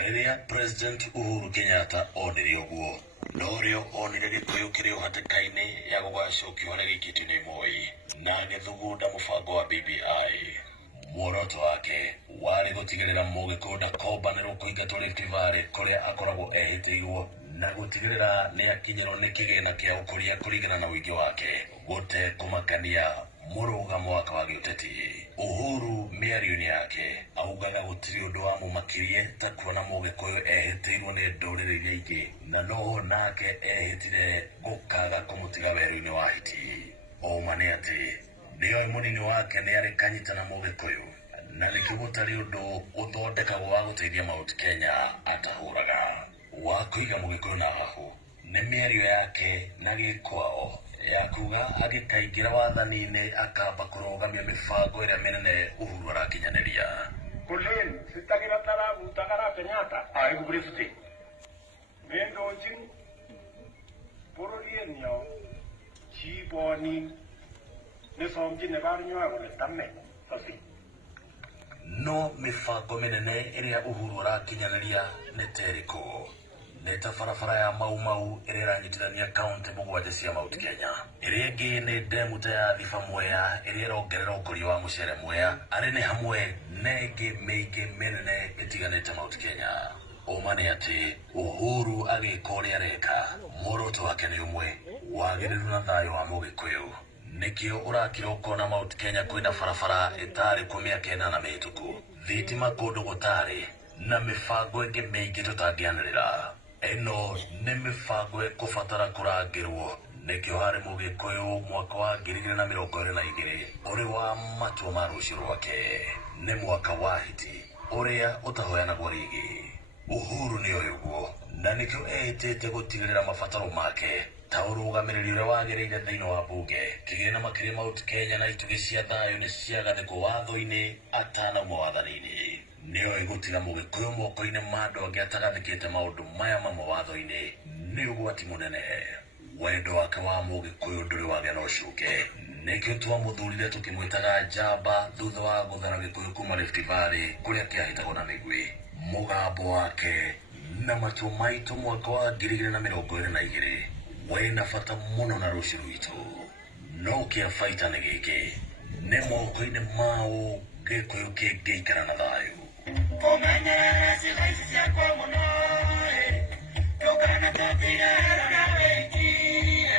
Riria President Uhuru Kenyatta onire uguo norio onire Gikuyu kiri hatikaini ya gugacukio haria gikitio ni Moi na agithugunda mubango wa BBI. Muoroto wake wari gutigirira Mugikuyu ndakombanirwo kuingatwo Rift Valley kuria akoragwo ehitiirwo na gutigirira ni akinyirwo ni kigina kia ukuria kuringana na uingi wake gute kumakania murugamo wake wa giuteti. Uhuru miario-ini yake augaga gutiri undu wa mumakirie ta kuona Mugikuyu ehitiirwo ni nduriri iria ingi na no nake ehitire gukaga kumutiga weru-ini wa hiti. Oma ni ati nio munini wake ni ari kanyitana Mugikuyu na likigutari undu uthondekagwo wa guteithia Mount Kenya atahuraga. Wa kuiga Mugikuyu na hahu ni miario yake na gikwao ya kuga agikaingira wathani-ini akamba kurugamia mibango iria minene Uhuru arakinyaniria. Kulen sitagira tarabu tagara Kenyatta aigubrifti mendo jin porolienyo chiboni ne somji ne barnywa wala tamme sasi no mibango minene iria Uhuru arakinyaniria ni teriko neta farafara ya Mau iria iranyitirania kaunti mugwanja cia Mount Kenya. Iria ingi ni ndemu ta ya Thiba Mwea iria irongerera ukuria wa mucere Mwea ari ni hamwe na ingi mingi minene itiganite Mount Kenya. Oma ni ati Uhuru agika uria areka muoroto wake ni umwe wagiriru na thayo wa Mugikuyu. Nikio urakira ukona Mount Kenya kwina farafara itari kwa miaka 8 mihituku, thitima kundu gutari na mibango ingi mingi tutangianirira. Eno ni mibango ikubatara kurangirwo nikio hari Mugikuyu mwaka wa 2022 uri wa matua ma rucio rwake ni mwaka wa hiti uria utahoyanagwo rigi. Uhuru ni oyuguo na nikio ehitite gutigirira mabataro make ta urugamiriri uria wagiriire thiini wa bunge kigina makiria Mount Kenya na itugi cia thayo ni ciagathikwo watho-ini atanauma wathani-ini. Nio igutiga Mugikuyu moko-ini ma andu angi atagathikite maundu maya mamwe watho-ini ni ugwati munene. Wendo wake wa Mugikuyu nduri wagĩa na ucuke nikio twamuthurire tukimwitaga njamba thutha wa guthara Gikuyu kuma Rift Valley kuria kiahitagwo na migwi. Mugambo wake na matua maitu mwaka wa 2022 wena bata muno na rucio rwitu no kiabaita ni giki ni moko-ini mao Gikuyu kingiikara na thayo. Kumenyerera ciĩga ici ciakwa mũno tukana tũtigĩra